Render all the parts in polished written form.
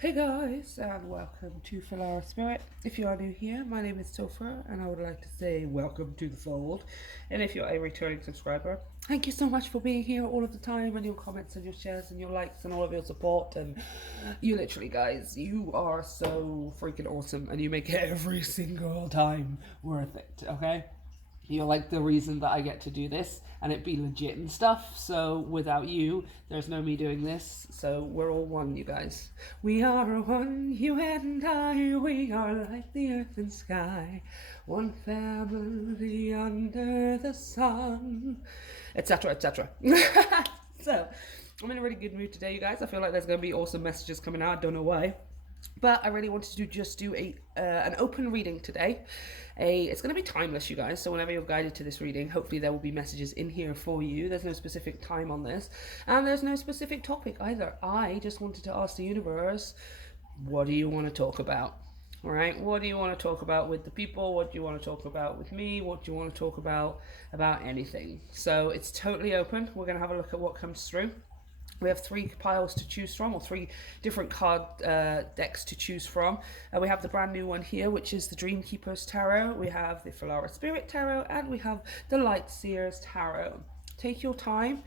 Hey guys, and welcome to Filara Spirit. If you are new here, my name is Topher, and I would like to say welcome to the fold. And if you're a returning subscriber, thank you so much for being here all of the time, and your comments and your shares and your likes and all of your support. And you literally, guys, you are so freaking awesome, and you make every single time worth it, okay? You're like the reason that I get to do this and it be legit and stuff. So without you, there's no me doing this. So we're all one, you guys. We are one, you and I. We are like the earth and sky. One family under the sun, etc., etc. So I'm in a really good mood today, you guys. I feel like there's going to be awesome messages coming out. I don't know why. But I really wanted to just do an open reading today. It's going to be timeless, you guys. So whenever you're guided to this reading, hopefully there will be messages in here for you. There's no specific time on this, and there's no specific topic either. I just wanted to ask the universe, what do you want to talk about? All right, what do you want to talk about with the people? What do you want to talk about with me? What do you want to talk about anything? So it's totally open. We're going to have a look at what comes through. We have 3 piles to choose from, or 3 different card decks to choose from. We have the brand new one here, which is the Dream Keeper's Tarot. We have the Filara Spirit Tarot, and we have the Light Seer's Tarot. Take your time.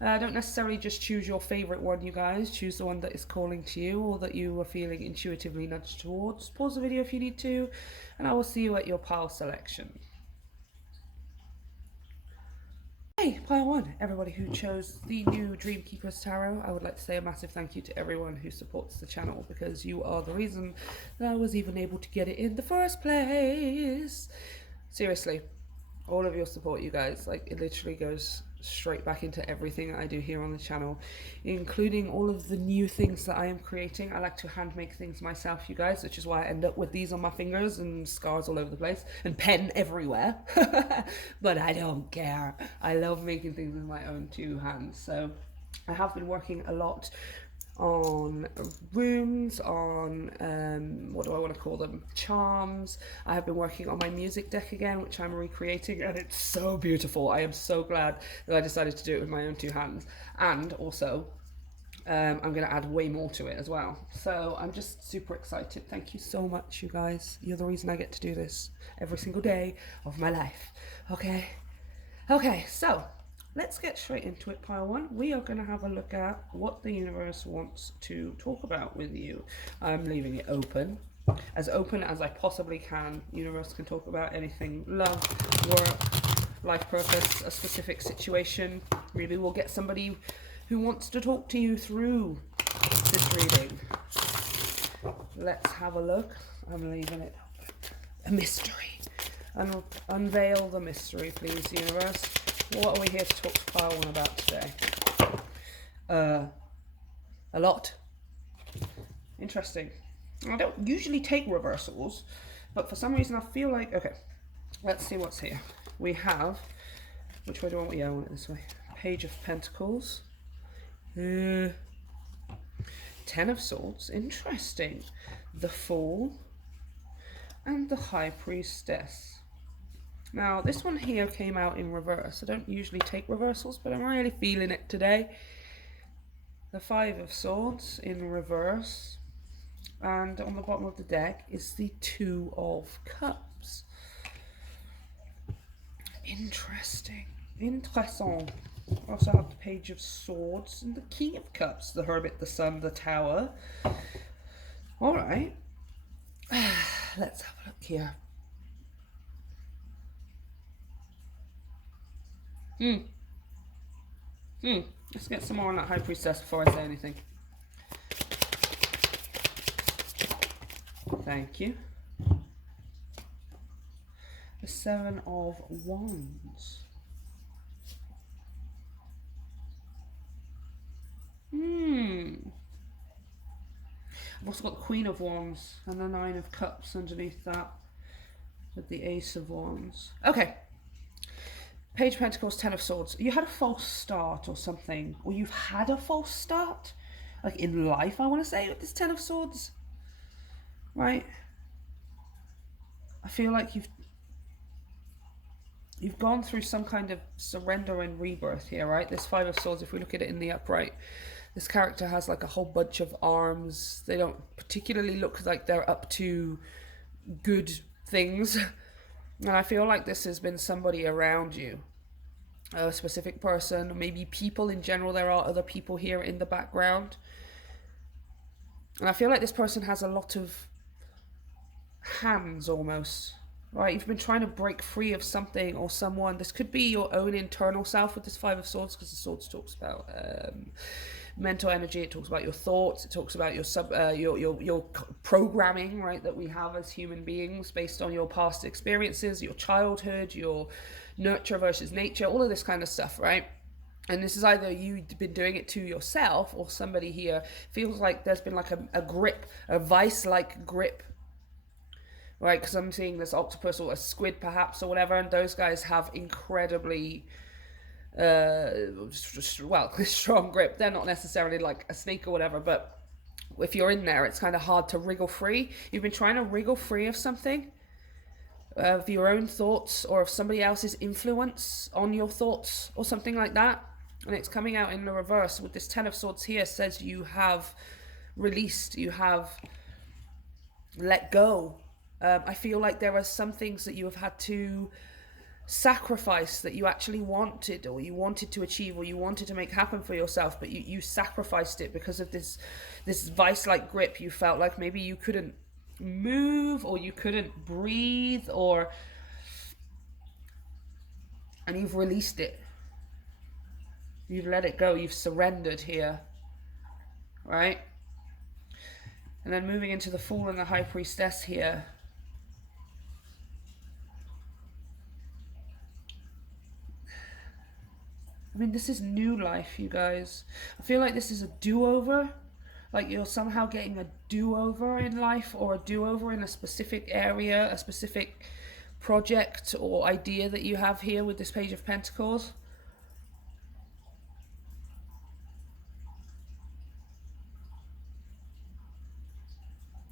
Don't necessarily just choose your favorite one, you guys. Choose the one that is calling to you, or that you are feeling intuitively nudged towards. Pause the video if you need to, and I will see you at your pile selection. Hey, pile 1, everybody who chose the new Dream Keeper's Tarot. I would like to say a massive thank you to everyone who supports the channel, because you are the reason that I was even able to get it in the first place. Seriously, all of your support, you guys, like, it literally goes straight back into everything I do here on the channel, including all of the new things that I am creating. I like to hand make things myself, you guys, which is why I end up with these on my fingers and scars all over the place and pen everywhere. But I don't care. I love making things with my own 2 hands. So I have been working a lot on runes, on what do I want to call them, charms. I have been working on my music deck again, which I'm recreating, and it's so beautiful. I am so glad that I decided to do it with my own 2 hands. And also I'm going to add way more to it as well. So I'm just super excited. Thank you so much, you guys. You're the reason I get to do this every single day of my life. Okay, so let's get straight into it, pile 1. We are going to have a look at what the universe wants to talk about with you. I'm leaving it open as I possibly can. Universe can talk about anything: love, work, life purpose, a specific situation. Maybe we'll get somebody who wants to talk to you through this reading. Let's have a look. I'm leaving it open. A mystery. Unveil the mystery, please, universe. What are we here to talk to pile 1 about today? A lot. Interesting. I don't usually take reversals, but for some reason I feel like... Okay, let's see what's here. We have... Which way do I want? Yeah, I want it this way. Page of Pentacles. 10 of Swords. Interesting. The Fool. And the High Priestess. Now, this one here came out in reverse. I don't usually take reversals, but I'm really feeling it today. The 5 of Swords in reverse. And on the bottom of the deck is the 2 of Cups. Interesting. Intéressant. I also have the Page of Swords and the King of Cups. The Hermit, the Sun, the Tower. Alright. Let's have a look here. Let's get some more on that High Priestess before I say anything. Thank you. The 7 of Wands. I've also got the Queen of Wands and the 9 of Cups underneath that, with the Ace of Wands. Okay. Page of Pentacles, 10 of Swords. You had a false start or something, or you've had a false start, like in life, I want to say, with this 10 of Swords, right? I feel like you've gone through some kind of surrender and rebirth here, right? This 5 of Swords, if we look at it in the upright, This character has like a whole bunch of arms. They don't particularly look like they're up to good things. And I feel like this has been somebody around you, a specific person, maybe people in general. There are other people here in the background. And I feel like this person has a lot of hands almost, right? You've been trying to break free of something or someone. This could be your own internal self with this Five of Swords, because the Swords talks about mental energy. It talks about your thoughts. It talks about your programming, right, that we have as human beings based on your past experiences, your childhood, your nurture versus nature, all of this kind of stuff, right? And this is either you've been doing it to yourself, or somebody here feels like there's been like a grip, a vice-like grip, right? Because I'm seeing this octopus or a squid perhaps or whatever, and those guys have incredibly strong grip. They're not necessarily like a snake or whatever, but if you're in there, it's kind of hard to wriggle free. You've been trying to wriggle free of something, of your own thoughts, or of somebody else's influence on your thoughts or something like that. And it's coming out in the reverse with this Ten of Swords here. Says you have released, you have let go. I feel like there are some things that you have had to sacrifice that you actually wanted, or you wanted to achieve, or you wanted to make happen for yourself, but you sacrificed it because of this vice-like grip. You felt like maybe you couldn't move, or you couldn't breathe, and you've released it. You've let it go. You've surrendered here, right? And then moving into the Fool and the High Priestess here. I mean, this is new life, you guys. I feel like this is a do-over. Like you're somehow getting a do-over in life, or a do-over in a specific area, a specific project or idea that you have here with this Page of Pentacles.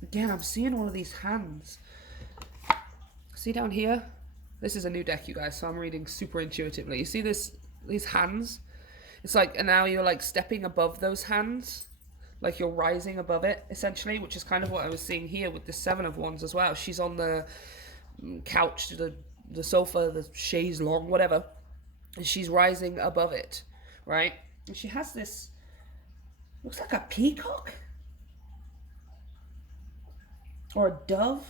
Again, I'm seeing all of these hands. See down here? This is a new deck, you guys, so I'm reading super intuitively. You see these hands? It's like, and now you're like stepping above those hands. Like you're rising above it, essentially, which is kind of what I was seeing here with the Seven of Wands as well. She's on the couch, the sofa, the chaise longue, whatever. And she's rising above it, right? And she has this, looks like a peacock? Or a dove?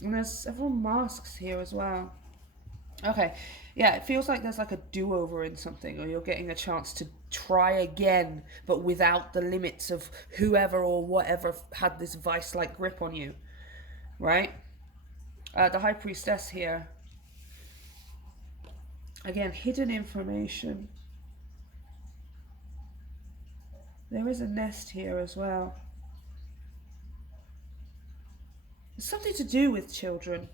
And there's several masks here as well. Okay, yeah, it feels like there's like a do-over in something, or you're getting a chance to try again, but without the limits of whoever or whatever had this vice-like grip on you, right? The High Priestess here. Again, hidden information. There is a nest here as well. It's something to do with children,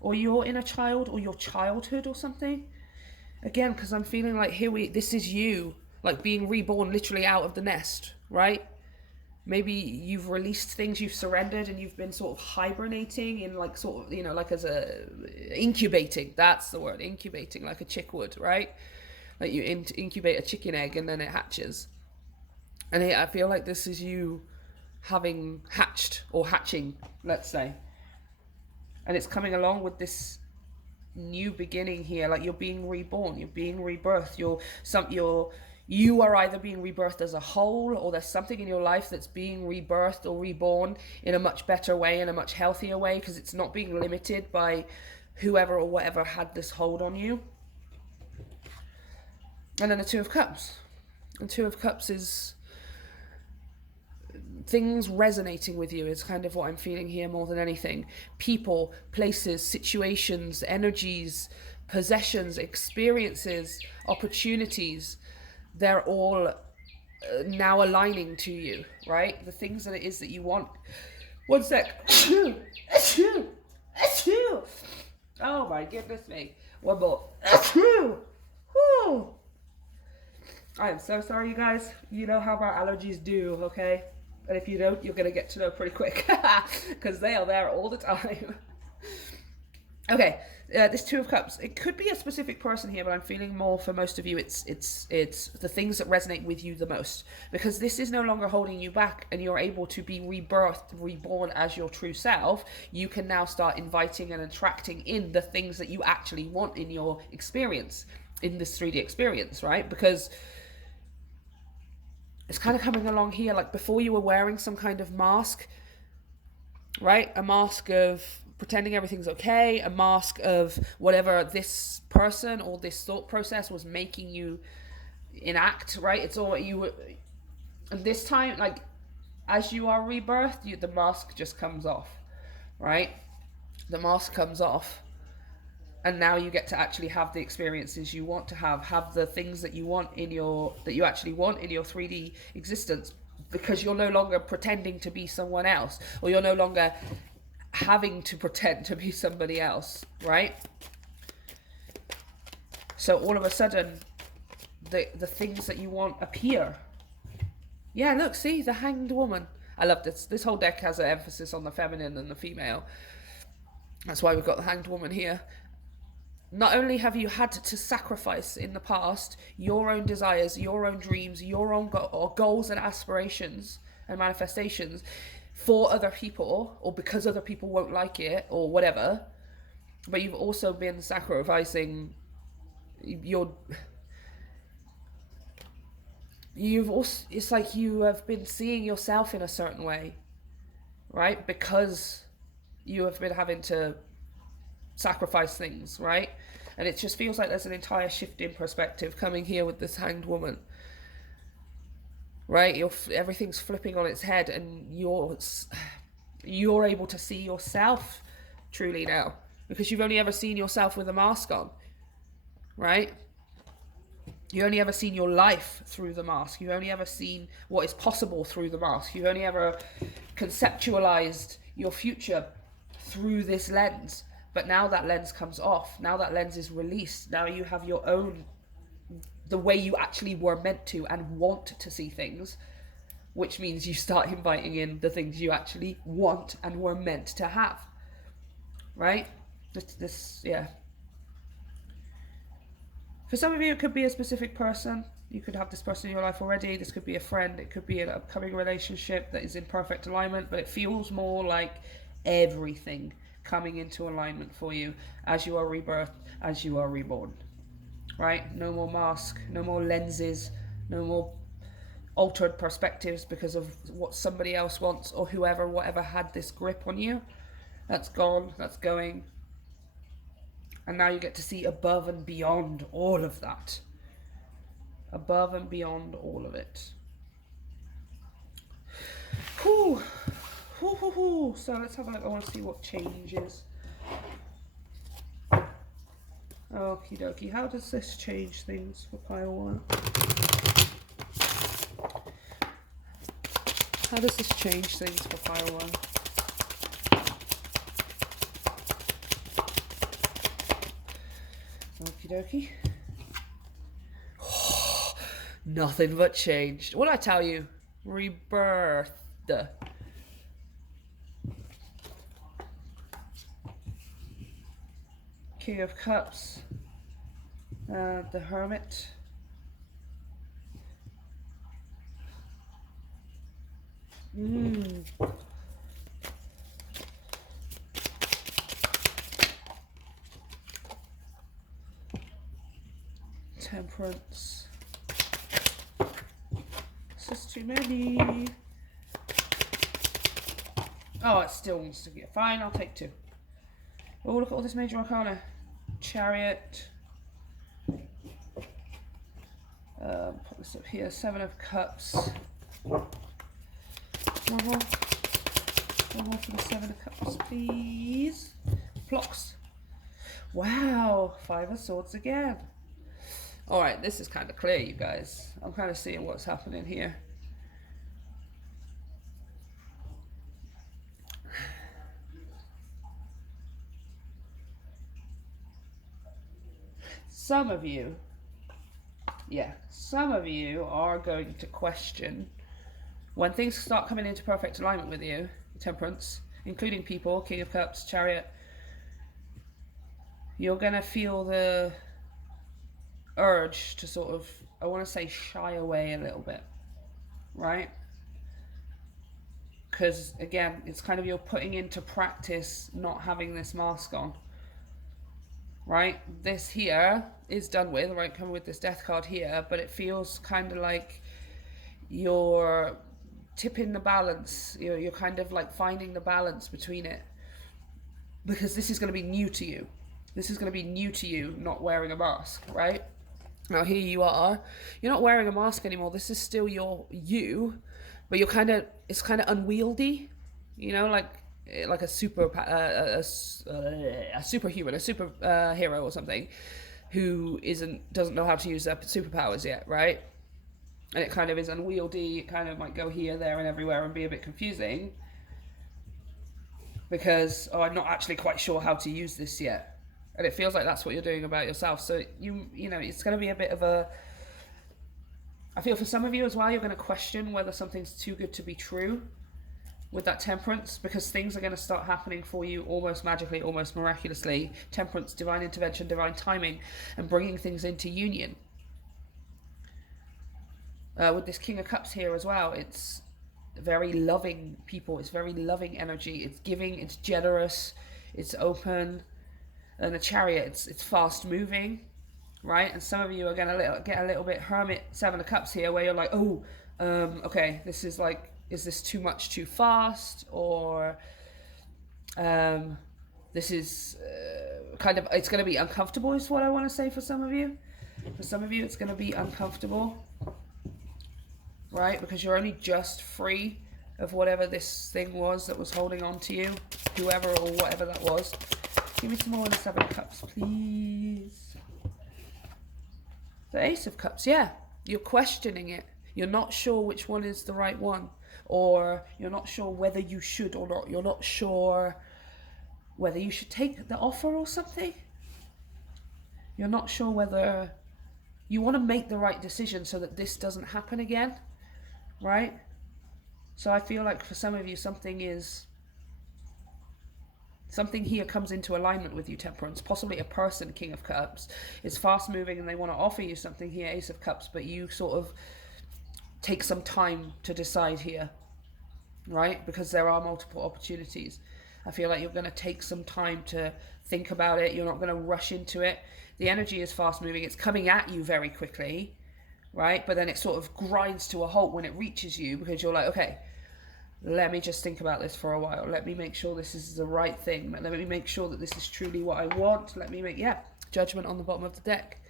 or your inner child, or your childhood, or something. Again, because I'm feeling like this is you, like being reborn literally out of the nest, right? Maybe you've released things, you've surrendered, and you've been sort of hibernating in like sort of, you know, like as a incubating. That's the word, incubating, like a chick would, right? Like you incubate a chicken egg and then it hatches. And I feel like this is you having hatched, or hatching, let's say. And it's coming along with this new beginning here, like you're being reborn, you're being rebirthed, you are either being rebirthed as a whole, or there's something in your life that's being rebirthed or reborn in a much better way, in a much healthier way, because it's not being limited by whoever or whatever had this hold on you. And then the Two of Cups. And Two of Cups is things resonating with you, is kind of what I'm feeling here more than anything. People, places, situations, energies, possessions, experiences, opportunities, they're all now aligning to you, right? The things that it is that you want. One sec. Oh my goodness me. One more. I am so sorry, you guys. You know how my allergies do, okay? And if you don't, you're going to get to know pretty quick, because they are there all the time. Okay, this Two of Cups. It could be a specific person here, but I'm feeling more for most of you. It's the things that resonate with you the most, because this is no longer holding you back, and you're able to be rebirthed, reborn as your true self. You can now start inviting and attracting in the things that you actually want in your experience, in this 3D experience, right? Because it's kind of coming along here. Like before, you were wearing some kind of mask, right? A mask of pretending everything's okay, a mask of whatever this person or this thought process was making you enact, right? It's all you. And this time, like, as you are rebirthed, the mask just comes off, right? The mask comes off, and now you get to actually have the experiences you want to have the things that you want in your, that you actually want in your 3D existence, because you're no longer pretending to be someone else, or you're no longer having to pretend to be somebody else, right? So all of a sudden, the things that you want appear. Yeah, look, see, the Hanged Woman. I love this. This whole deck has an emphasis on the feminine and the female. That's why we've got the Hanged Woman here. Not only have you had to sacrifice in the past your own desires, your own dreams, your own goals and aspirations and manifestations for other people, or because other people won't like it or whatever, but you've also been sacrificing it's like you have been seeing yourself in a certain way, right? Because you have been having to sacrifice things, right? And it just feels like there's an entire shift in perspective coming here with this Hanged Woman, right? Everything's flipping on its head, and you're able to see yourself truly now, because you've only ever seen yourself with a mask on, right? You only ever seen your life through the mask. You've only ever seen what is possible through the mask. You've only ever conceptualized your future through this lens. But now that lens comes off. Now that lens is released. Now you have your own, the way you actually were meant to and want to see things, which means you start inviting in the things you actually want and were meant to have, right? Yeah. For some of you, it could be a specific person. You could have this person in your life already. This could be a friend. It could be an upcoming relationship that is in perfect alignment, but it feels more like everything coming into alignment for you as you are rebirthed, as you are reborn, right? No more mask, no more lenses, no more altered perspectives because of what somebody else wants or whatever had this grip on you. That's gone, that's going. And now you get to see above and beyond all of that. Above and beyond all of it. Whew. Whew, whew, whew. So let's have a look. I want to see what changes. Okie dokie. How does this change things for pile one? How does this change things for pile one? Okie dokie. Nothing but changed. What did I tell you? Rebirth. King of Cups. The Hermit. Temperance. This is too many. Oh, it still wants to get fine. I'll take two. Oh, look at all this major arcana. Chariot. Put this up here. 7 of Cups. One more. One more for the 7 of Cups, please. Blocks. Wow. 5 of Swords again. Alright, this is kind of clear, you guys. I'm kind of seeing what's happening here. Some of you are going to question when things start coming into perfect alignment with you, Temperance, including people, King of Cups, Chariot. you're going to feel the urge to sort of, I want to say, shy away a little bit, right? Because again, it's kind of you're putting into practice not having this mask on, right? This here is done with, right? Coming with this death card here, but it feels kind of like you're tipping the balance. You're kind of like finding the balance between it, because this is going to be new to you. This is going to be new to you, not wearing a mask, right? Now here you are, you're not wearing a mask anymore. This is still you, but you're kind of, it's kind of unwieldy, you know, like a superhuman, a super hero or something, who doesn't know how to use their superpowers yet, right? And it kind of is unwieldy. It kind of might go here, there, and everywhere, and be a bit confusing because I'm not actually quite sure how to use this yet. And it feels like that's what you're doing about yourself. So you know, it's going to be a bit of a, I feel for some of you as well, you're going to question whether something's too good to be true with that temperance, because things are going to start happening for you almost magically, almost miraculously. Temperance, divine intervention, divine timing, and bringing things into union. With this King of Cups here as well, it's very loving people. It's very loving energy. It's giving, it's generous, it's open. And the Chariot, it's fast moving, right? And some of you are going to get a little bit Hermit, Seven of Cups here, where you're like, oh, okay, this is like, is this too much too fast? Or this is kind of, it's going to be uncomfortable is what I want to say for some of you. For some of you, it's going to be uncomfortable, right? Because you're only just free of whatever this thing was that was holding on to you, whoever or whatever that was. Give me some more on the Seven of Cups, please. The Ace of Cups, yeah. You're questioning it. You're not sure which one is the right one. Or you're not sure whether you should or not. You're not sure whether you should take the offer or something. You're not sure whether you want to make the right decision so that this doesn't happen again, right? So I feel like for some of you, something here comes into alignment with you, Temperance. Possibly a person, King of Cups, is fast moving and they want to offer you something here, Ace of Cups, but you sort of take some time to decide here, right? Because there are multiple opportunities. I feel like you're going to take some time to think about it. You're not going to rush into it. The energy is fast moving. It's coming at you very quickly, right? But then it sort of grinds to a halt when it reaches you, because you're like, okay, let me just think about this for a while. Let me make sure this is the right thing. Let me make sure that this is truly what I want. Let me make, Judgment on the bottom of the deck.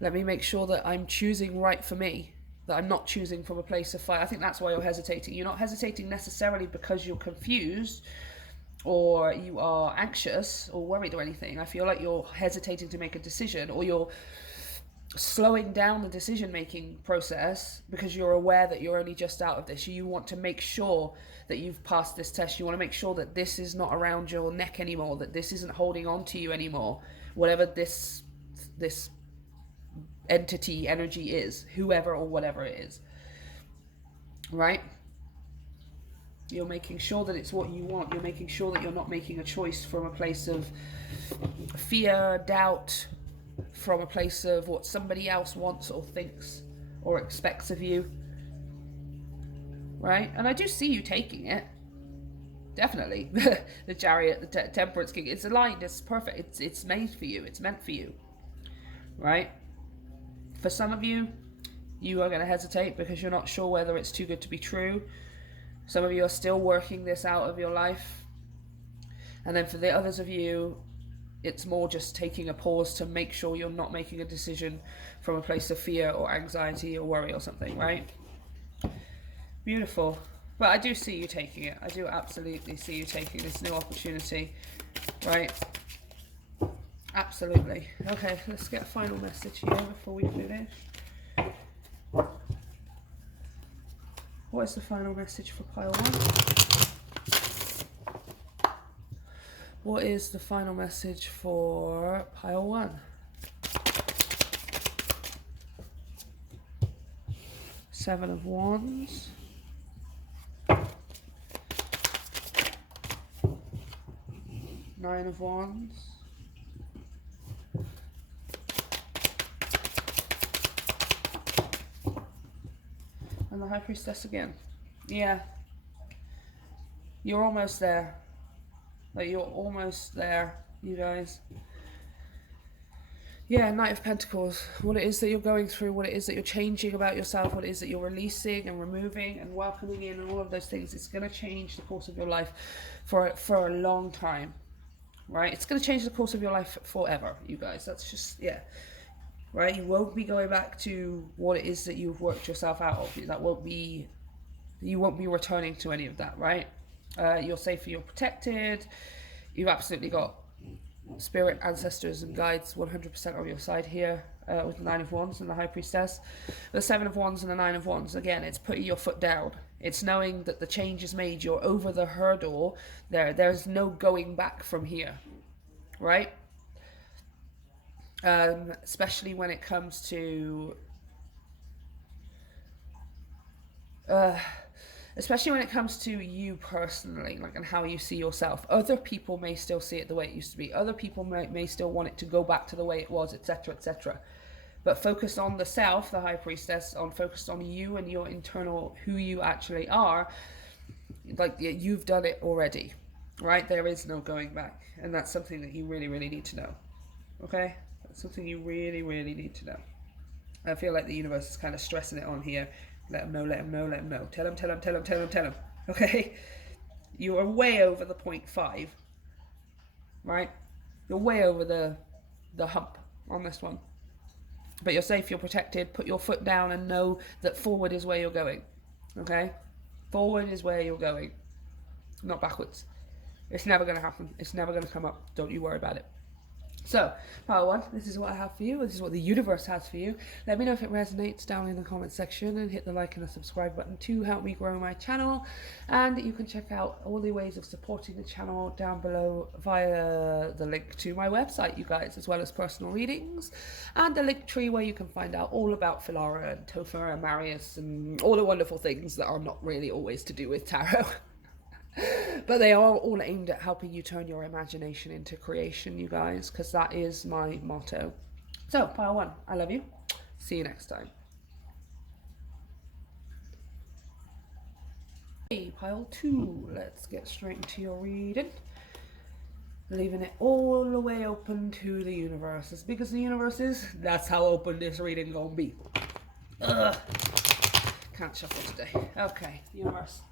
Let me make sure that I'm choosing right for me, that I'm not choosing from a place of fight. I think that's why you're hesitating. You're not hesitating necessarily because you're confused or you are anxious or worried or anything. I feel like you're hesitating to make a decision, or you're slowing down the decision-making process because you're aware that you're only just out of this. You want to make sure that you've passed this test. You want to make sure that this is not around your neck anymore, that this isn't holding on to you anymore, whatever this entity, energy is, whoever or whatever it is, right? You're making sure that it's what you want. You're making sure that you're not making a choice from a place of fear, doubt, from a place of what somebody else wants or thinks or expects of you, right? And I do see you taking it, definitely. The Chariot, the Temperance King, it's aligned, it's perfect, it's made for you, it's meant for you, right? For some of you, you are going to hesitate because you're not sure whether it's too good to be true. Some of you are still working this out of your life. And then for the others of you, it's more just taking a pause to make sure you're not making a decision from a place of fear or anxiety or worry or something, right? Beautiful. But I do see you taking it. I do absolutely see you taking this new opportunity, right? Absolutely. Okay, let's get a final message here before we finish. What is the final message for pile 1? What is the final message for pile 1? Seven of Wands. Nine of Wands. And the High Priestess again. Yeah. You're almost there. Like, you're almost there, you guys. Yeah, Knight of Pentacles. What it is that you're going through, what it is that you're changing about yourself, what it is that you're releasing and removing and welcoming in, and all of those things. It's going to change the course of your life for a long time, right? It's going to change the course of your life forever, you guys. That's just, yeah, right? You won't be going back to what it is that you've worked yourself out of. You won't be returning to any of that, right? You're safe, you're protected. You've absolutely got spirit, ancestors and guides 100% on your side here, with the Nine of Wands and the High Priestess. The Seven of Wands and the Nine of Wands, again, it's putting your foot down. It's knowing that the change is made. You're over the hurdle. There's no going back from here, right? Especially when it comes to you personally, like, and how you see yourself. Other people may still see it the way it used to be. Other people may still want it to go back to the way it was, etc., etc. But focus on the self, the High Priestess, focused on you and your internal, who you actually are. Like, you've done it already, right? There is no going back. And that's something that you really, really need to know. Okay? That's something you really, really need to know. I feel like the universe is kind of stressing it on here. Let them know, let them know, let them know. Tell them, tell them, tell them, tell them, tell them. Okay? You are way over the 0.5. Right? You're way over the hump on this one. But you're safe, you're protected. Put your foot down and know that forward is where you're going. Okay? Forward is where you're going. Not backwards. It's never going to happen. It's never going to come up. Don't you worry about it. So, Power One, this is what I have for you. This is what the universe has for you. Let me know if it resonates down in the comment section, and hit the like and the subscribe button to help me grow my channel. And you can check out all the ways of supporting the channel down below via the link to my website, you guys, as well as personal readings, and the link tree where you can find out all about Filara and Topher and Marius and all the wonderful things that are not really always to do with tarot. But they are all aimed at helping you turn your imagination into creation, you guys, because that is my motto. So, Pile 1, I love you. See you next time. Hey, Pile 2, let's get straight into your reading. Leaving it all the way open to the universe. As big as the universe is, that's how open this reading gonna be. Ugh. Can't shuffle today. Okay, universe.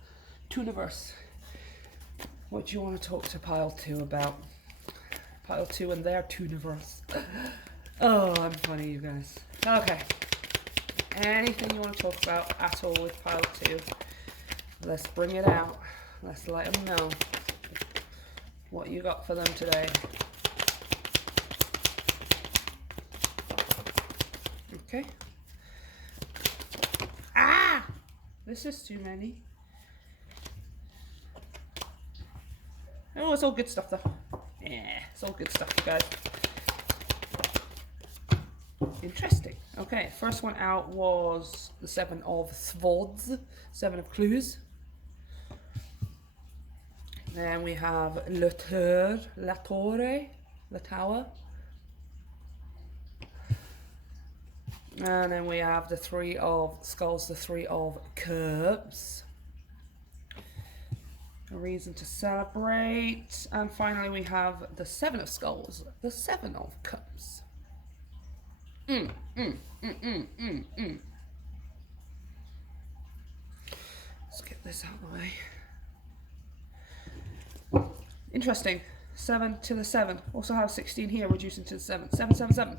Tooniverse. What do you want to talk to Pile 2 about? Pile 2 and their Tooniverse. Oh, I'm funny, you guys. Okay. Anything you want to talk about at all with Pile 2, let's bring it out. Let's let them know what you got for them today. Okay. Ah! This is too many. Oh, it's all good stuff though. Yeah, it's all good stuff, you guys. Interesting. Okay, first one out was the Seven of Swords, Seven of Clues. Then we have La Tower. And then we have the Three of Skulls, the Three of Cups. A reason to celebrate. And finally we have the Seven of Skulls, the Seven of Cups. Let's get this out of the way. Interesting. 7 to the 7. Also have 16 here, reducing to the 7. 7, 7, 7.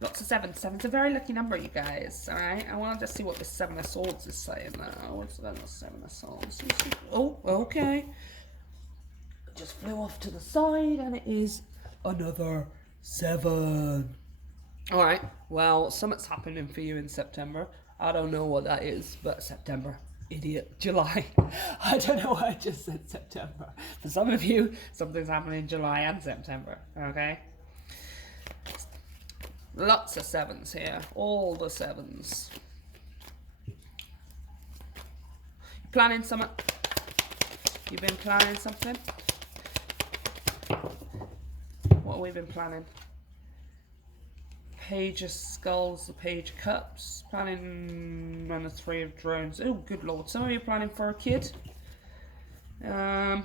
Lots of 7. 7's a very lucky number, you guys. Alright, I want to just see what the Seven of Swords is saying now. What's that? The Seven of Swords. Oh, okay. It just flew off to the side, and it is another 7. Alright, well, something's happening for you in September. I don't know what that is, but September. Idiot. July. I don't know why I just said September. For some of you, something's happening in July and September. Okay? Lots of 7s here. All the 7s. Planning something? You've been planning something? What have we been planning? Page of Skulls, the Page of Cups. Planning on the Three of Drones. Oh, good lord. Some of you are planning for a kid. Yeah,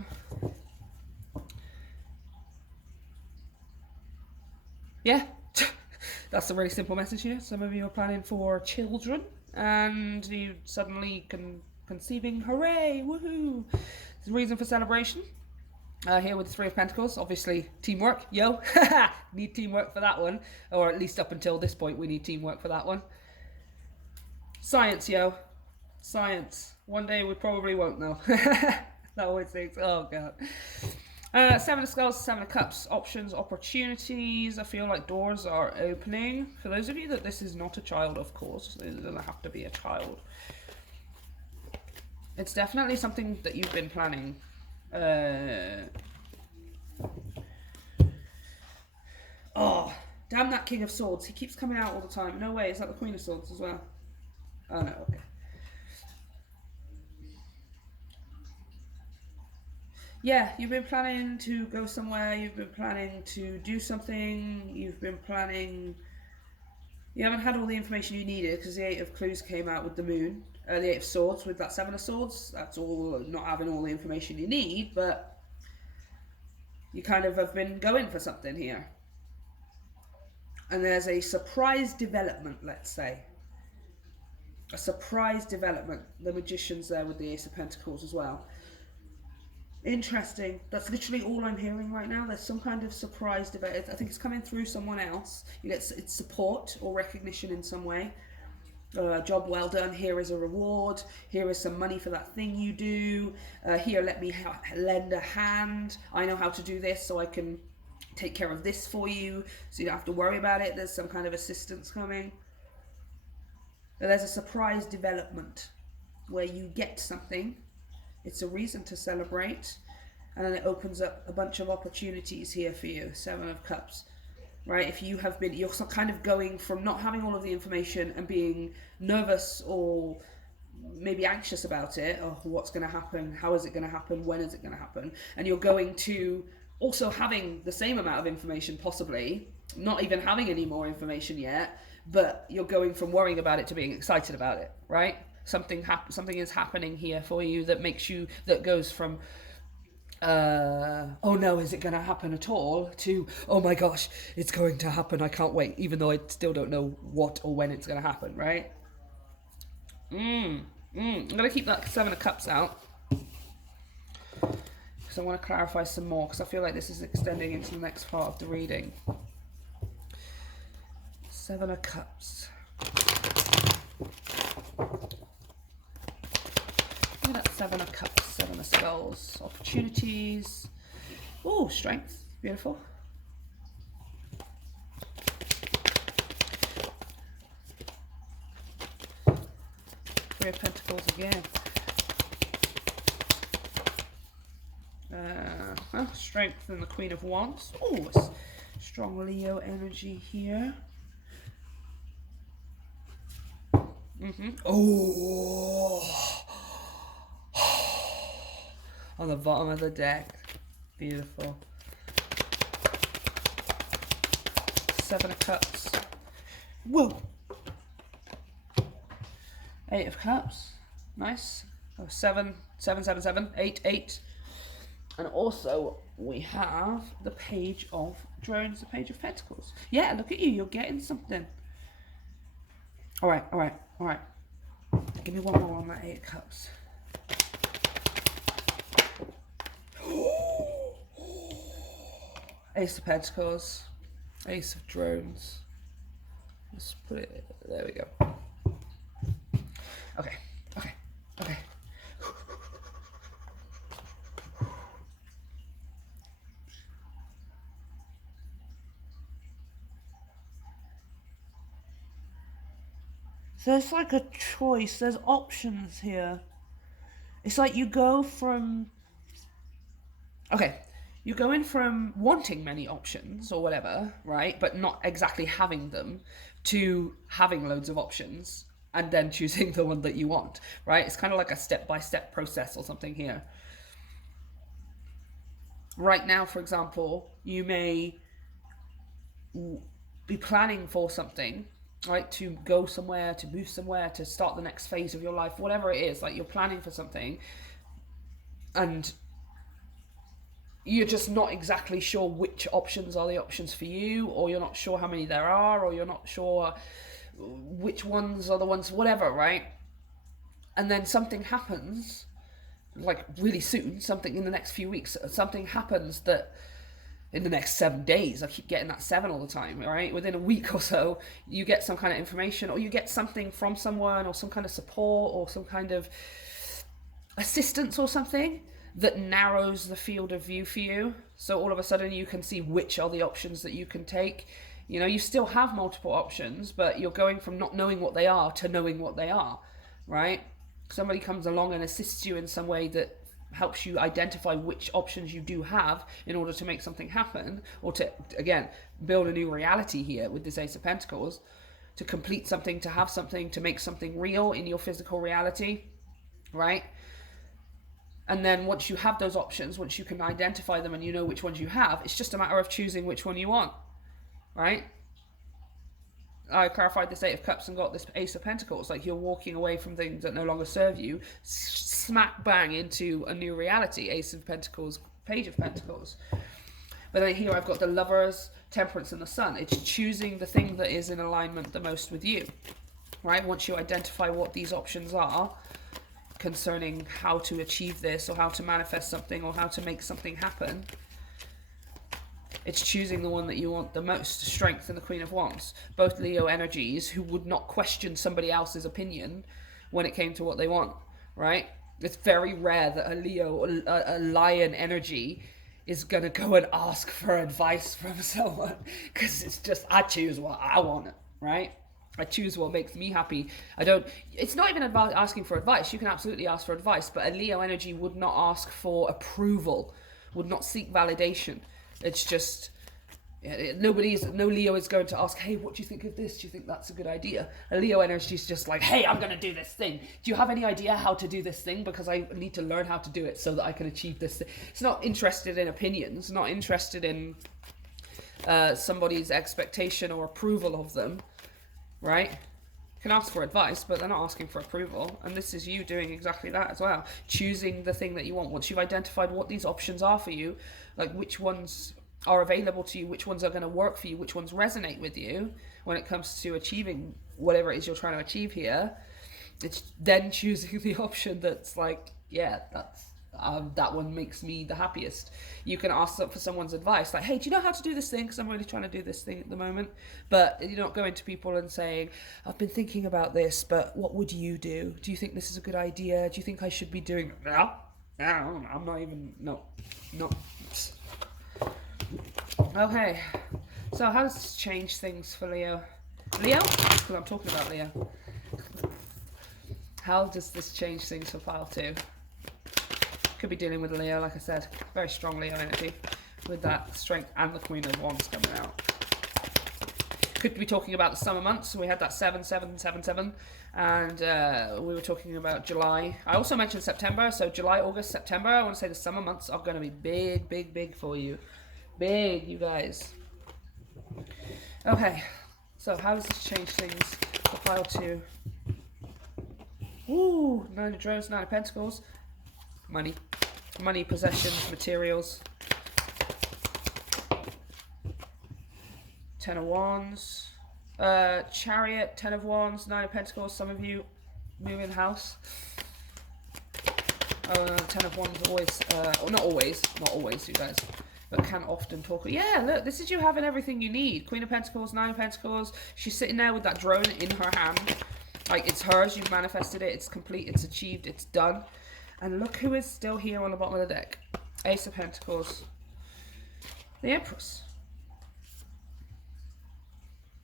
that's a really simple message here. Some of you are planning for children, and you suddenly conceiving. Hooray! Woohoo! It's a reason for celebration. Here with the Three of Pentacles, obviously teamwork, yo. Need teamwork for that one, or at least up until this point we need teamwork for that one. Science, yo. Science. One day we probably won't know. That always thinks, oh god. Seven of Skulls, Seven of Cups, options, opportunities. I feel like doors are opening. For those of you that this is not a child, of course, it doesn't have to be a child. It's definitely something that you've been planning. Oh, damn that King of Swords. He keeps coming out all the time. No way, is that the Queen of Swords as well? Oh no, okay. Yeah, you've been planning to go somewhere, you've been planning to do something, you've been planning... You haven't had all the information you needed because the Eight of Clues came out with the Moon. The Eight of Swords with that Seven of Swords. That's all, not having all the information you need, but you kind of have been going for something here. And there's a surprise development, let's say. A surprise development. The Magician's there with the Ace of Pentacles as well. Interesting. That's literally all I'm hearing right now. There's some kind of surprise development. I think it's coming through someone else. You get it's support or recognition in some way. Job well done. Here is a reward. Here is some money for that thing you do. Here, let me lend a hand. I know how to do this, so I can take care of this for you, so you don't have to worry about it. There's some kind of assistance coming. But there's a surprise development where you get something. It's a reason to celebrate, and then it opens up a bunch of opportunities here for you. Seven of Cups, right? If you have been, you're kind of going from not having all of the information and being nervous or maybe anxious about it. Oh, what's going to happen? How is it going to happen? When is it going to happen? And you're going to also having the same amount of information, possibly not even having any more information yet, but you're going from worrying about it to being excited about it, right? Something is happening here for you that makes you, that goes from oh no, is it going to happen at all, to oh my gosh, it's going to happen, I can't wait, even though I still don't know what or when it's going to happen, right? I'm going to keep that Seven of Cups out because I want to clarify some more, because I feel like this is extending into the next part of the reading. Seven of Cups. Look at that Seven of Cups, Seven of Skulls. Opportunities. Oh, strength. Beautiful. Three of Pentacles again. Strength and the Queen of Wands. Oh, it's strong Leo energy here. Oh, on the bottom of the deck. Beautiful. Seven of Cups. Whoa. Eight of Cups. Nice. Oh, 7, 7, 7, 7, 8, 8. And also we have the Page of Drones, the Page of Pentacles. Yeah, look at you. You're getting something. All right, all right, all right. Give me one more on that Eight of Cups. Ace of Pentacles, Ace of Drones. Let's put it, there we go. Okay, okay, okay. So it's like a choice, there's options here. It's like you go from, okay, you're going from wanting many options or whatever, right, but not exactly having them, to having loads of options and then choosing the one that you want, right? It's kind of like a step-by-step process or something here. Right now, for example, you may be planning for something, right? To go somewhere, to move somewhere, to start the next phase of your life, whatever it is, like you're planning for something, and you're just not exactly sure which options are the options for you, or you're not sure how many there are, or you're not sure which ones are the ones, whatever, right? And then something happens, like really soon, something in the next few weeks, something happens that in the next 7 days, I keep getting that 7 all the time, right? Within a week or so, you get some kind of information, or you get something from someone, or some kind of support, or some kind of assistance or something that narrows the field of view for you. So all of a sudden you can see which are the options that you can take. You know, you still have multiple options, but you're going from not knowing what they are to knowing what they are, right? Somebody comes along and assists you in some way that helps you identify which options you do have in order to make something happen, or to, again, build a new reality here with this Ace of Pentacles, to complete something, to have something, to make something real in your physical reality, right? And then once you have those options, once you can identify them and you know which ones you have, it's just a matter of choosing which one you want, right? I clarified this Eight of Cups and got this Ace of Pentacles. Like, you're walking away from things that no longer serve you, smack bang into a new reality. Ace of Pentacles, Page of Pentacles. But then here I've got the Lovers, Temperance, and the Sun. It's choosing the thing that is in alignment the most with you, right? Once you identify what these options are concerning how to achieve this, or how to manifest something, or how to make something happen, it's choosing the one that you want the most. Strength and the Queen of Wands, both Leo energies who would not question somebody else's opinion when it came to what they want, right? It's very rare that a Leo, a lion energy, is going to go and ask for advice from someone, because it's just, I choose what I want, right? I choose what makes me happy. It's not even about asking for advice. You can absolutely ask for advice, but a Leo energy would not ask for approval, would not seek validation. It's just, no Leo is going to ask, hey, what do you think of this? Do you think that's a good idea? A Leo energy is just like, hey, I'm going to do this thing. Do you have any idea how to do this thing? Because I need to learn how to do it so that I can achieve this thing. It's not interested in opinions, not interested in somebody's expectation or approval of them. Right? You can ask for advice, but they're not asking for approval. And this is you doing exactly that as well. Choosing the thing that you want. Once you've identified what these options are for you, like which ones are available to you, which ones are going to work for you, which ones resonate with you when it comes to achieving whatever it is you're trying to achieve here, it's then choosing the option that's like, yeah, that one makes me the happiest. You can ask for someone's advice, like, hey, do you know how to do this thing? Because I'm really trying to do this thing at the moment. But you're not going to people and saying, I've been thinking about this, but what would you do? Do you think this is a good idea? Do you think I should be doing it? No, I'm not even, no. Okay, so how does this change things for Leo? Leo? Because I'm talking about Leo. How does this change things for pile 2? Could be dealing with Leo, like I said. Very strong Leo energy with that Strength and the Queen of Wands coming out. Could be talking about the summer months. We had that 7-7-7-7, and we were talking about July. I also mentioned September, so July, August, September. I want to say the summer months are going to be big for you. Big, you guys. Okay, so how does this change things for pile 2? Ooh, 9 of Drones, 9 of Pentacles. Money, possessions, materials. 10 of Wands. Chariot, 10 of Wands, 9 of Pentacles. Some of you moving house. 10 of Wands always, not always, you guys, but can often talk. Yeah, look, this is you having everything you need. Queen of Pentacles, 9 of Pentacles. She's sitting there with that drone in her hand. Like, it's hers, you've manifested it, it's complete, it's achieved, it's done. And look who is still here on the bottom of the deck. Ace of Pentacles. The Empress.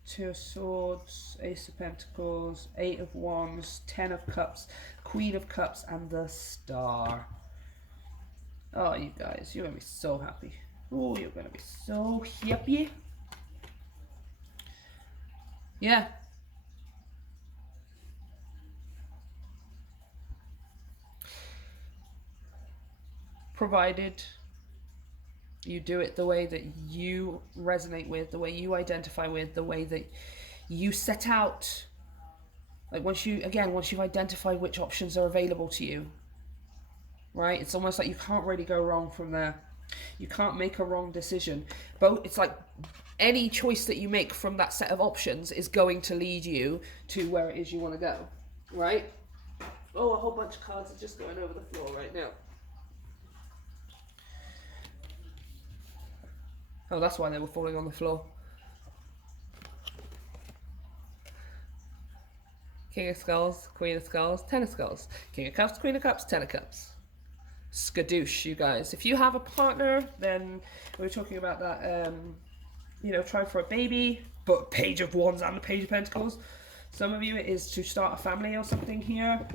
2 of Swords, Ace of Pentacles, 8 of Wands, 10 of Cups, Queen of Cups, and the Star. Oh, you guys, you're going to be so happy. Oh, you're going to be so happy. Yeah. Provided You do it the way that you resonate with, the way you identify with, the way that you set out. Like once you've identified which options are available to you, right? It's almost like you can't really go wrong from there. You can't make a wrong decision. But it's like any choice that you make from that set of options is going to lead you to where it is you want to go, right? Oh, a whole bunch of cards are just going over the floor right now. Oh, that's why they were falling on the floor. King of Skulls, Queen of Skulls, Ten of Skulls. King of Cups, Queen of Cups, Ten of Cups. Skadoosh, you guys. If you have a partner, then we were talking about that, try for a baby, but Page of Wands and the Page of Pentacles. Some of you it is to start a family or something here.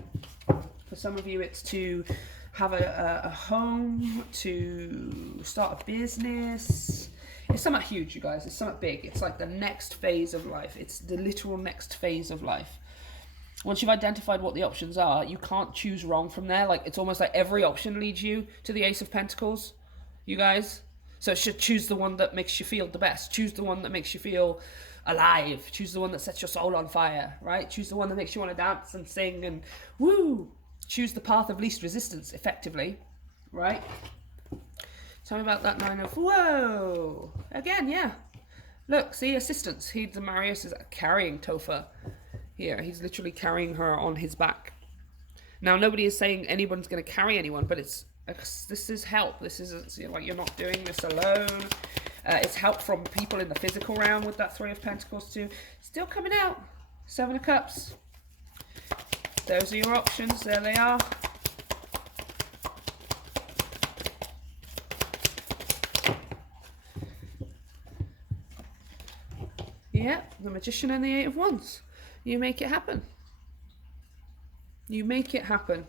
For some of you it's to have a home, to start a business. It's something huge, you guys. It's something big. It's like the next phase of life. It's the literal next phase of life. Once you've identified what the options are, you can't choose wrong from there. Like, it's almost like every option leads you to the Ace of Pentacles, you guys. So it should choose the one that makes you feel the best. Choose the one that makes you feel alive. Choose the one that sets your soul on fire, right? Choose the one that makes you want to dance and sing and woo. Choose the path of least resistance, effectively, right? Tell me about that Nine of... Whoa! Again, yeah. Look, see, assistance. The Marius is carrying Topher. Here, he's literally carrying her on his back. Now, nobody is saying anyone's going to carry anyone, but this is help. This is like you're not doing this alone. It's help from people in the physical realm with that Three of Pentacles too. Still coming out. Seven of Cups. Those are your options. There they are. Yeah, the Magician and the Eight of Wands. You make it happen. You make it happen.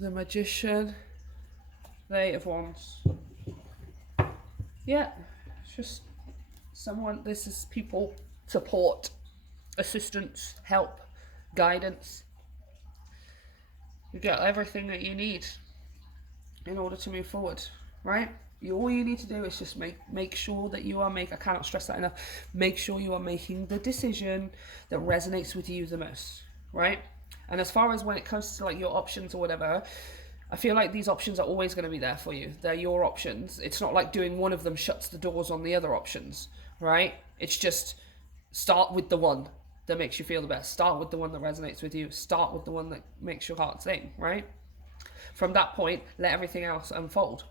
The Magician, the Eight of Wands. Yeah, it's just someone, this is people, support, assistance, help, guidance. You get everything that you need in order to move forward, right? All you need to do is just make sure that you are I cannot stress that enough, make sure you are making the decision that resonates with you the most, right? And as far as when it comes to like your options or whatever, I feel like these options are always going to be there for you. They're your options. It's not like doing one of them shuts the doors on the other options, right? It's just start with the one that makes you feel the best. Start with the one that resonates with you. Start with the one that makes your heart sing, right? From that point, let everything else unfold.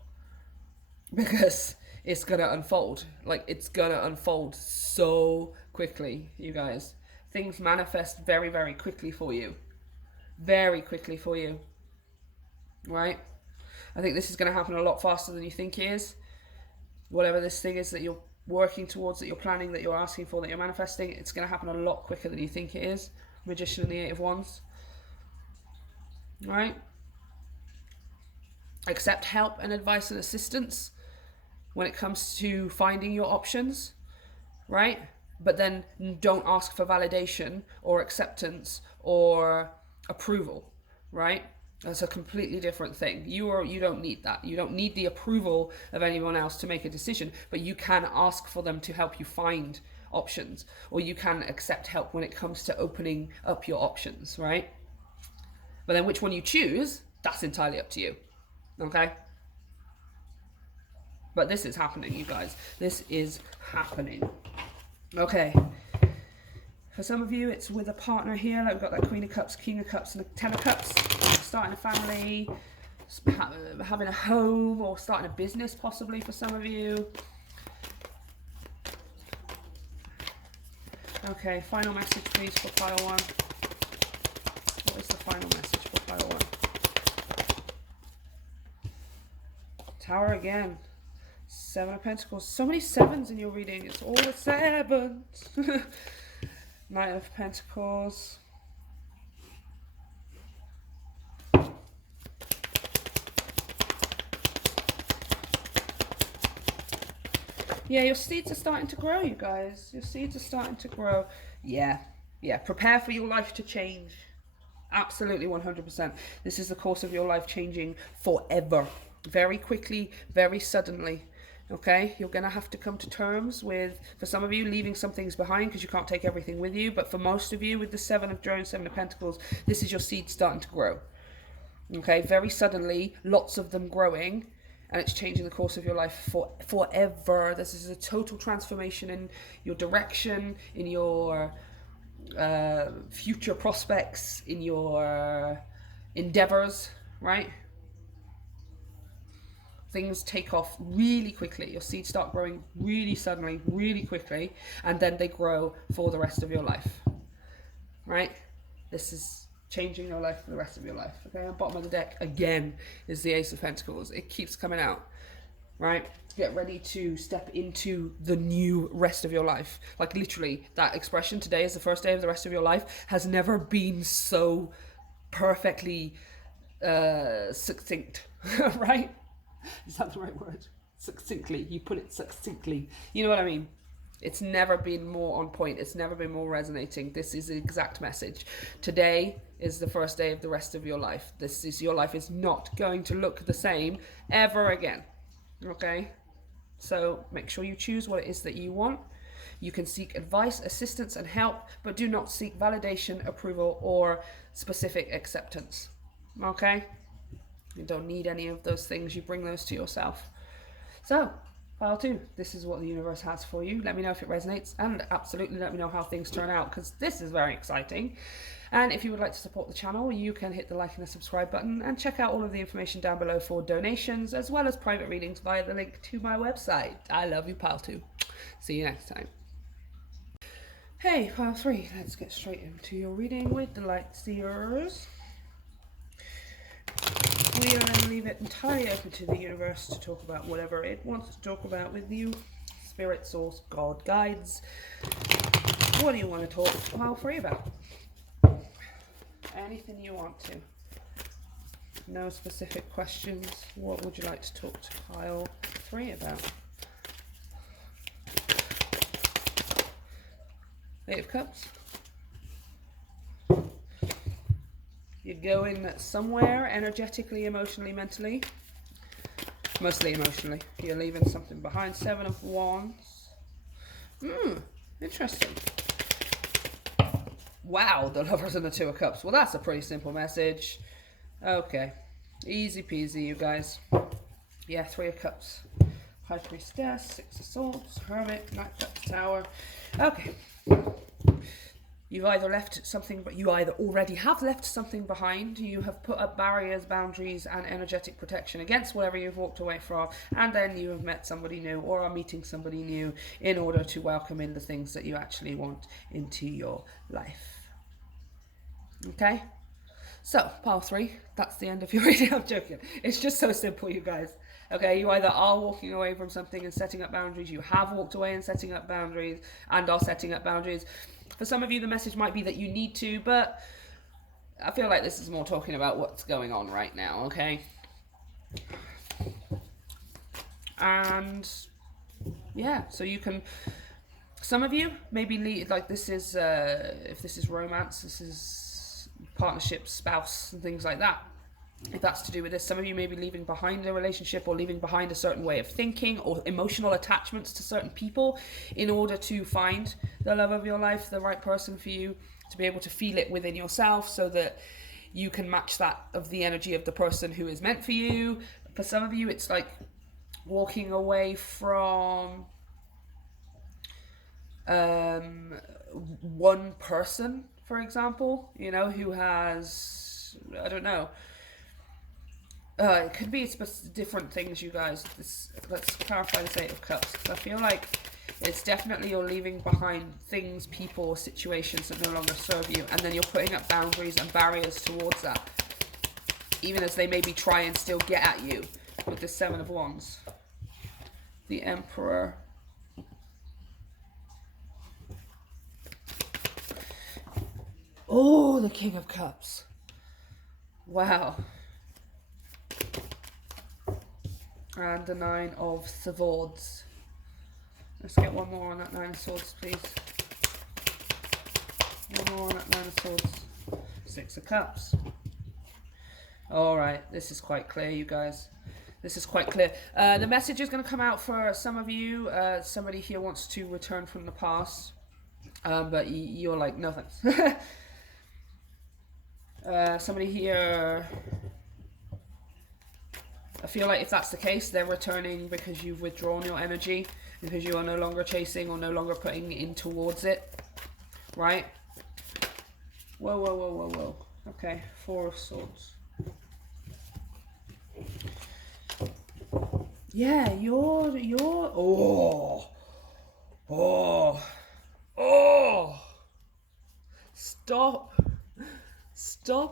Because it's going to unfold. Like, it's going to unfold so quickly, you guys. Things manifest very, very quickly for you. Very quickly for you. Right? I think this is going to happen a lot faster than you think it is. Whatever this thing is that you're working towards, that you're planning, that you're asking for, that you're manifesting, it's going to happen a lot quicker than you think it is. Magician and the Eight of Wands. Right? Accept help and advice and assistance when it comes to finding your options, right? But then don't ask for validation or acceptance or approval, right? That's a completely different thing. You don't need that. You don't need the approval of anyone else to make a decision, but you can ask for them to help you find options, or you can accept help when it comes to opening up your options, right? But then which one you choose, that's entirely up to you. Okay? But this is happening, you guys. This is happening. Okay. For some of you, it's with a partner here. Like we've got that Queen of Cups, King of Cups, and the Ten of Cups. Starting a family, having a home, or starting a business possibly for some of you. Okay, final message please for pile one. What is the final message for pile one? Tower again. Seven of Pentacles. So many sevens in your reading. It's all the sevens. Knight of Pentacles. Yeah, your seeds are starting to grow, you guys. Your seeds are starting to grow. Yeah, Yeah, prepare for your life to change. Absolutely 100%. This is the course of your life changing forever. Very quickly, very suddenly. Okay, you're going to have to come to terms with, for some of you, leaving some things behind because you can't take everything with you. But for most of you, with the Seven of Drones, Seven of Pentacles, this is your seed starting to grow. Okay, very suddenly, lots of them growing, and it's changing the course of your life forever. This is a total transformation in your direction, in your future prospects, in your endeavors, right? Things take off really quickly. Your seeds start growing really suddenly, really quickly, and then they grow for the rest of your life, right? This is changing your life for the rest of your life. Okay, on bottom of the deck again is the Ace of Pentacles. It keeps coming out, right? Get ready to step into the new rest of your life. Like literally, that expression, today is the first day of the rest of your life, has never been so perfectly succinct, right? Is that the right word? Succinctly. You put it succinctly. You know what I mean? It's never been more on point. It's never been more resonating. This is the exact message. Today is the first day of the rest of your life. Your life is not going to look the same ever again. Okay? So make sure you choose what it is that you want. You can seek advice, assistance, and help, but do not seek validation, approval, or specific acceptance. Okay? You don't need any of those things. You bring those to yourself. So, pile 2. This is what the universe has for you. Let me know if it resonates, and absolutely let me know how things turn out, because this is very exciting. And if you would like to support the channel, you can hit the like and the subscribe button, and check out all of the information down below for donations, as well as private readings via the link to my website. I love you, pile 2. See you next time. Hey, pile 3. Let's get straight into your reading with the light seers. We are going to leave it entirely open to the universe to talk about whatever it wants to talk about with you. Spirit, source, God, guides. What do you want to talk to pile 3 about? Anything you want to. No specific questions. What would you like to talk to pile 3 about? Eight of Cups. You're going somewhere energetically, emotionally, mentally. Mostly emotionally. You're leaving something behind. Seven of Wands. Interesting. Wow, the Lovers and the Two of Cups. Well, that's a pretty simple message. Okay. Easy peasy, you guys. Yeah, Three of Cups. High Priestess, Six of Swords, Hermit, Knight of Cups, Tower. Okay. You've either left something, but you either already have left something behind, you have put up barriers, boundaries, and energetic protection against whatever you've walked away from, and then you have met somebody new or are meeting somebody new in order to welcome in the things that you actually want into your life. Okay? So, pile 3, that's the end of your reading. I'm joking. It's just so simple, you guys. Okay, you either are walking away from something and setting up boundaries, you have walked away and setting up boundaries, and are setting up boundaries. For some of you, the message might be that you need to, but I feel like this is more talking about what's going on right now, okay? And yeah, so you can, some of you maybe like this is, if this is romance, this is partnership, spouse, and things like that. If that's to do with this, some of you may be leaving behind a relationship or leaving behind a certain way of thinking or emotional attachments to certain people in order to find the love of your life, the right person for you, to be able to feel it within yourself so that you can match that of the energy of the person who is meant for you. For some of you, it's like walking away from one person, for example, you know, who has, I don't know, it could be different things, you guys. Let's clarify the Eight of Cups. I feel like it's definitely you're leaving behind things, people, situations that no longer serve you, and then you're putting up boundaries and barriers towards that, even as they maybe try and still get at you with the Seven of Wands. The Emperor. Oh, the King of Cups. Wow. And the Nine of Swords. Let's get one more on that Nine of Swords, please. One more, Nine of Swords, Six of Cups. All right, this is quite clear, you guys. This is quite clear. The message is going to come out for some of you. Somebody here wants to return from the past, but you're like, no thanks. Somebody here, I feel like if that's the case, they're returning because you've withdrawn your energy, because you are no longer chasing or no longer putting in towards it, right? Whoa, whoa, whoa, whoa, whoa. Okay, Four of Swords. Yeah, you're, oh, stop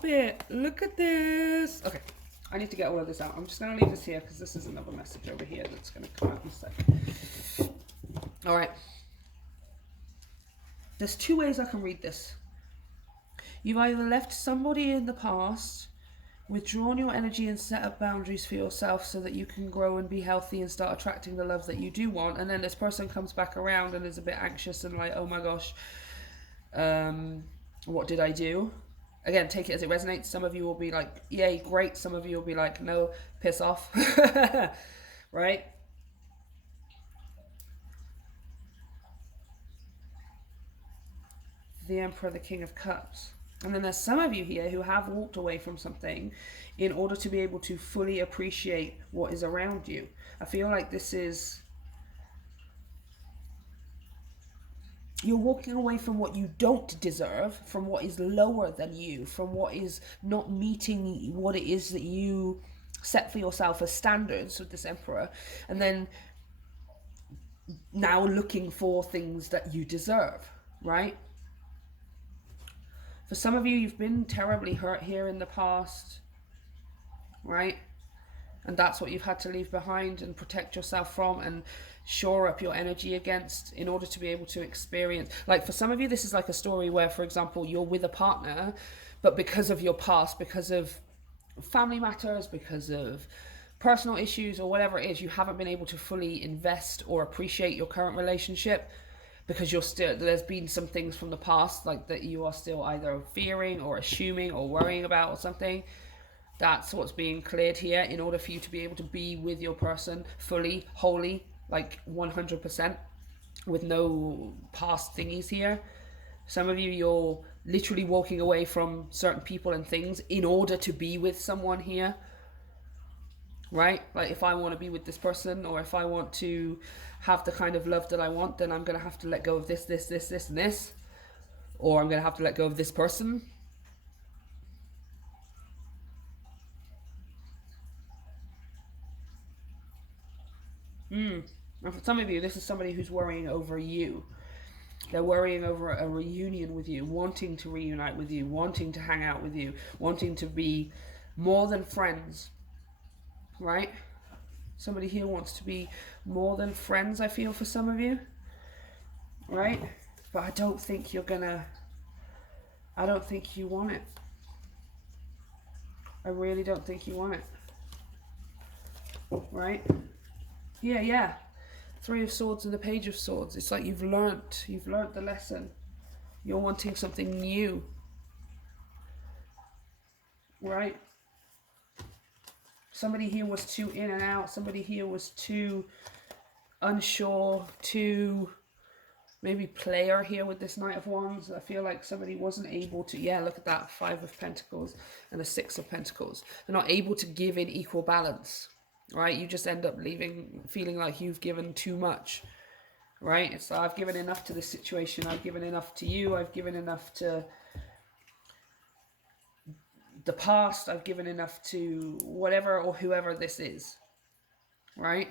it, look at this. Okay, I need to get all of this out. I'm just going to leave this here because this is another message over here that's going to come out in a sec. All right, there's two ways I can read this. You've either left somebody in the past, withdrawn your energy and set up boundaries for yourself so that you can grow and be healthy and start attracting the love that you do want, and then this person comes back around and is a bit anxious and like, oh my gosh, what did I do? Again, take it as it resonates. Some of you will be like, yay, great. Some of you will be like, no, piss off. Right? The Emperor, the King of Cups. And then there's some of you here who have walked away from something in order to be able to fully appreciate what is around you. I feel like this is, you're walking away from what you don't deserve, from what is lower than you, from what is not meeting what it is that you set for yourself as standards with this Emperor, and then now looking for things that you deserve, right? For some of you, you've been terribly hurt here in the past, right? And that's what you've had to leave behind and protect yourself from and shore up your energy against in order to be able to experience. Like for some of you, this is like a story where, for example, you're with a partner, but because of your past, because of family matters, because of personal issues or whatever it is, you haven't been able to fully invest or appreciate your current relationship, because you're still, there's been some things from the past like that you are still either fearing or assuming or worrying about or something. That's what's being cleared here in order for you to be able to be with your person fully, wholly, like 100%, with no past thingies here. Some of you, you're literally walking away from certain people and things in order to be with someone here, right? Like if I want to be with this person, or if I want to have the kind of love that I want, then I'm going to have to let go of this, this, this, this, and this, or I'm going to have to let go of this person. And for some of you, this is somebody who's worrying over you. They're worrying over a reunion with you, wanting to reunite with you, wanting to hang out with you, wanting to be more than friends, right? Somebody here wants to be more than friends, I feel, for some of you, right? But I don't think you're gonna, I don't think you want it. I really don't think you want it, right? Yeah. Three of Swords and the Page of Swords. It's like you've learnt the lesson. You're wanting something new, right? Somebody here was too in and out. Somebody here was too unsure, too maybe player here with this Knight of Wands. I feel like somebody wasn't able to, yeah, look at that, Five of Pentacles and the Six of Pentacles. They're not able to give in equal balance, right? You just end up leaving feeling like you've given too much, right? It's like, I've given enough to this situation. I've given enough to you. I've given enough to the past. I've given enough to whatever or whoever this is, right?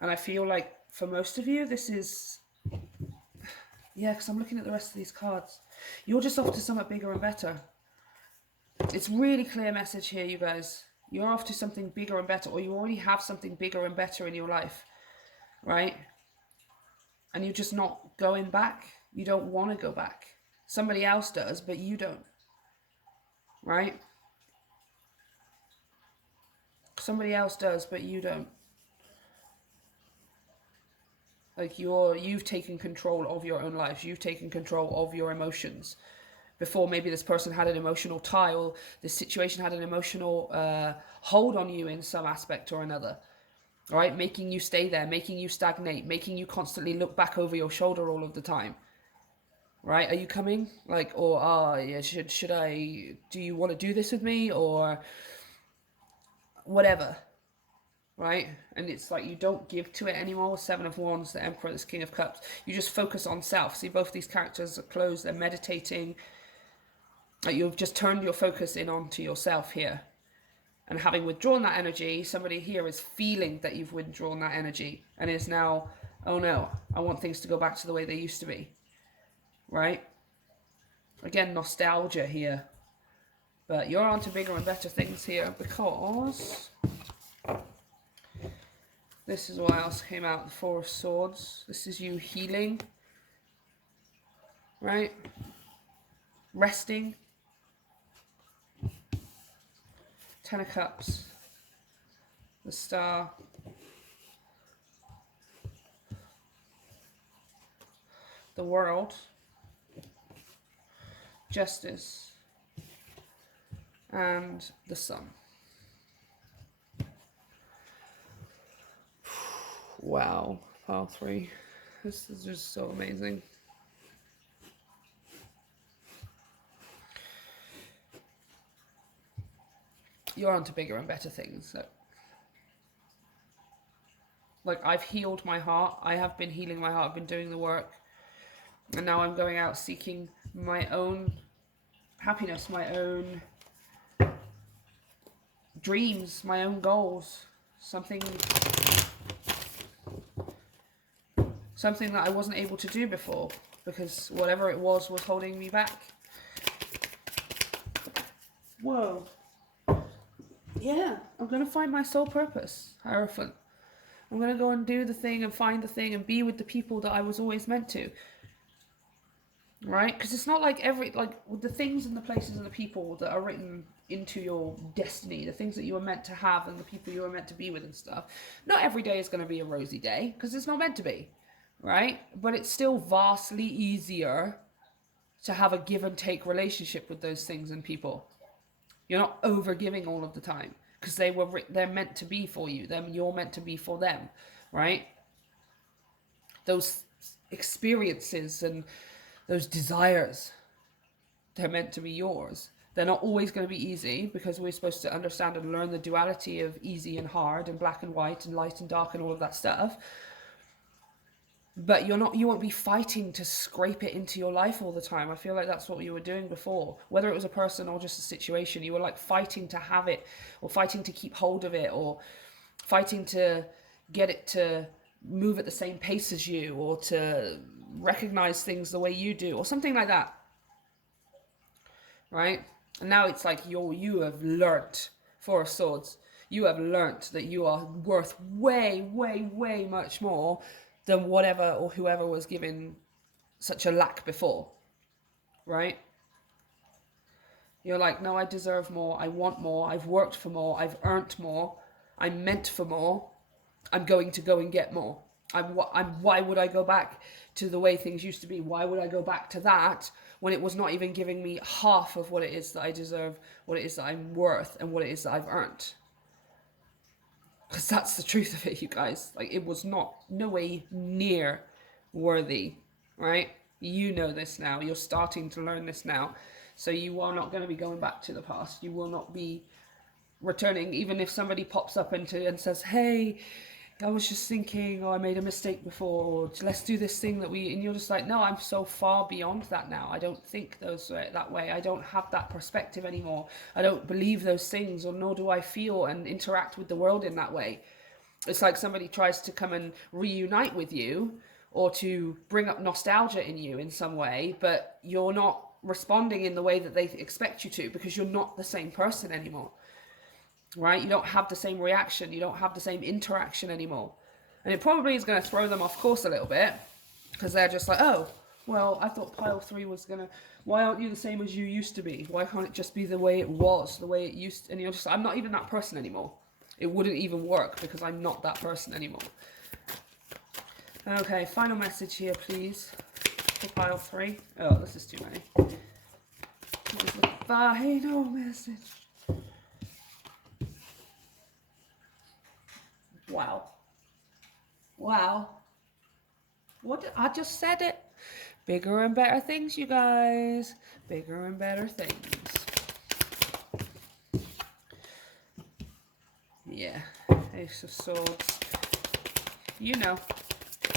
And I feel like for most of you, this is, yeah, because I'm looking at the rest of these cards. You're just off to something bigger and better. It's really clear message here, you guys. You're off to something bigger and better, or you already have something bigger and better in your life, right? And you're just not going back. You don't want to go back. Somebody else does, but you don't, right? Somebody else does, but you don't. Like you've taken control of your own life. You've taken control of your emotions. Before, maybe this person had an emotional tie, or this situation had an emotional hold on you in some aspect or another. All right, making you stay there, making you stagnate, making you constantly look back over your shoulder all of the time. Right? Are you coming? Like, or yeah, should I? Do you want to do this with me, or whatever? Right? And it's like you don't give to it anymore. Seven of Wands, the Emperor, this King of Cups. You just focus on self. See, both these characters are closed. They're meditating. Like you've just turned your focus in onto yourself here. And having withdrawn that energy, somebody here is feeling that you've withdrawn that energy and is now, oh no, I want things to go back to the way they used to be. Right? Again, nostalgia here. But you're on to bigger and better things here, because this is what else came out, the Four of Swords. This is you healing. Right? Resting. Ten of Cups, the Star, the World, Justice, and the Sun. Wow, pile 3. This is just so amazing. You're on to bigger and better things. So, like, I've healed my heart. I have been healing my heart. I've been doing the work. And now I'm going out seeking my own happiness, my own dreams, my own goals. Something that I wasn't able to do before, because whatever it was holding me back. Whoa. Yeah, I'm going to find my soul purpose, Hierophant. I'm going to go and do the thing and find the thing and be with the people that I was always meant to. Right? Because it's not like with the things and the places and the people that are written into your destiny, the things that you were meant to have and the people you were meant to be with and stuff. Not every day is going to be a rosy day, because it's not meant to be. Right? But it's still vastly easier to have a give and take relationship with those things and people. You're not over giving all of the time, because they're meant to be for you. You're meant to be for them, right? Those experiences and those desires, they're meant to be yours. They're not always going to be easy, because we're supposed to understand and learn the duality of easy and hard and black and white and light and dark and all of that stuff. But you won't be fighting to scrape it into your life all the time. I feel like that's what you were doing before. Whether it was a person or just a situation, you were like fighting to have it, or fighting to keep hold of it, or fighting to get it to move at the same pace as you, or to recognize things the way you do, or something like that. Right? And now it's like you have learnt, Four of Swords, you have learnt that you are worth way, way, way much more than whatever or whoever was given such a lack before, right? You're like, no, I deserve more, I want more, I've worked for more, I've earned more, I'm meant for more, I'm going to go and get more. Why would I go back to the way things used to be? Why would I go back to that when it was not even giving me half of what it is that I deserve, what it is that I'm worth, and what it is that I've earned? Because that's the truth of it, you guys. Like, it was no way near worthy, right? You know this now. You're starting to learn this now. So you are not going to be going back to the past. You will not be returning, even if somebody pops up and says, hey, I was just thinking, I made a mistake before, or let's do this thing and you're just like, no, I'm so far beyond that now. I don't think that way. I don't have that perspective anymore. I don't believe those things, or nor do I feel and interact with the world in that way. It's like somebody tries to come and reunite with you, or to bring up nostalgia in you in some way, but you're not responding in the way that they expect you to, because you're not the same person anymore. Right? You don't have the same reaction. You don't have the same interaction anymore. And it probably is going to throw them off course a little bit, because they're just like, oh, well, I thought pile 3 was going to, why aren't you the same as you used to be? Why can't it just be the way it was, the way it used to? And you're just, I'm not even that person anymore. It wouldn't even work, because I'm not that person anymore. Okay, final message here, please, for pile 3. Oh, this is too many. What is the final message? Wow. Wow. What did, I just said it. Bigger and better things, you guys. Bigger and better things. Yeah. Ace of Swords. You know.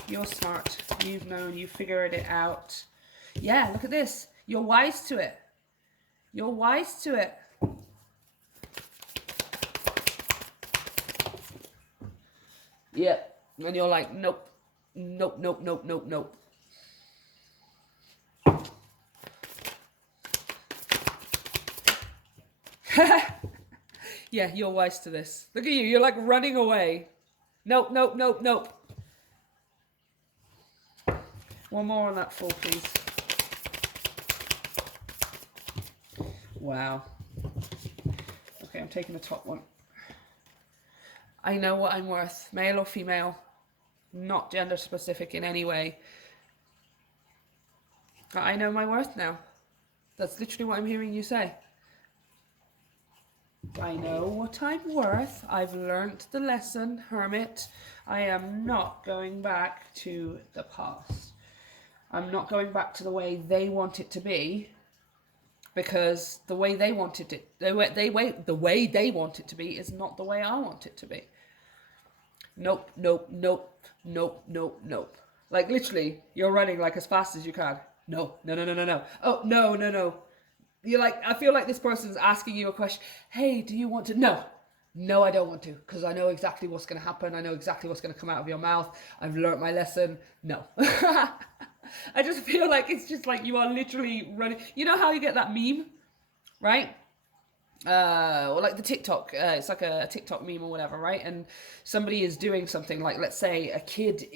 You're smart. You've known. You figured it out. Yeah, look at this. You're wise to it. You're wise to it. Yep. And you're like, nope. Nope, nope, nope, nope, nope. Yeah, you're wise to this. Look at you. You're like running away. Nope, nope, nope, nope. One more on that 4, please. Wow. Okay, I'm taking the top one. I know what I'm worth, male or female, not gender specific in any way. I know my worth now. That's literally what I'm hearing you say. I know what I'm worth. I've learnt the lesson, Hermit. I am not going back to the past. I'm not going back to the way they want it to be, because the way they wanted it, the way they want it to be is not the way I want it to be. Nope, nope, nope, nope, nope, nope. Like literally, you're running like as fast as you can. No, no, no, no, no, no. Oh, no, no, no. You're like, I feel like this person's asking you a question. Hey, do you want to? No. No, I don't want to, because I know exactly what's going to happen. I know exactly what's going to come out of your mouth. I've learnt my lesson. No. I just feel like it's just like you are literally running. You know how you get that meme, right? Or like the TikTok, it's like a TikTok meme or whatever, right? And somebody is doing something like, let's say a kid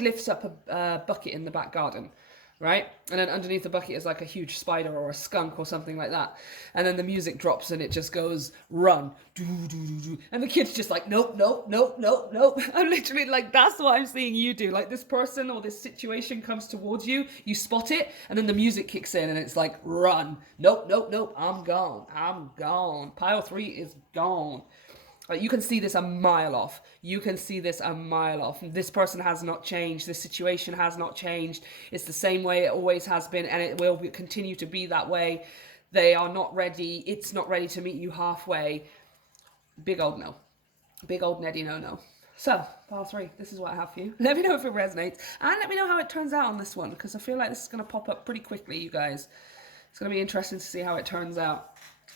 lifts up a bucket in the back garden, right? And then underneath the bucket is like a huge spider or a skunk or something like that. And then the music drops and it just goes, run. Doo, doo, doo, doo. And the kid's just like, nope, nope, nope, nope, nope. I'm literally like, that's what I'm seeing you do. Like this person or this situation comes towards you, you spot it, and then the music kicks in and it's like, run. Nope, nope, nope, I'm gone. I'm gone. Pile 3 is gone. Like you can see this a mile off. You can see this a mile off. This person has not changed. This situation has not changed. It's the same way it always has been, and it will continue to be that way. They are not ready. It's not ready to meet you halfway. Big old no. Big old Neddy no. So, pile 3, this is what I have for you. Let me know if it resonates, and let me know how it turns out on this one, because I feel like this is going to pop up pretty quickly, you guys. It's going to be interesting to see how it turns out.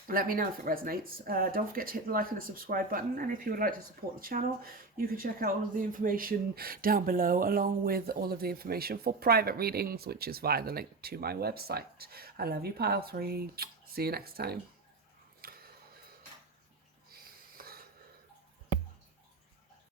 Let me know if it resonates. Don't forget to hit the like and the subscribe button, and if you would like to support the channel, you can check out all of the information down below, along with all of the information for private readings, which is via the link to my website. I love you, pile 3. See you next time.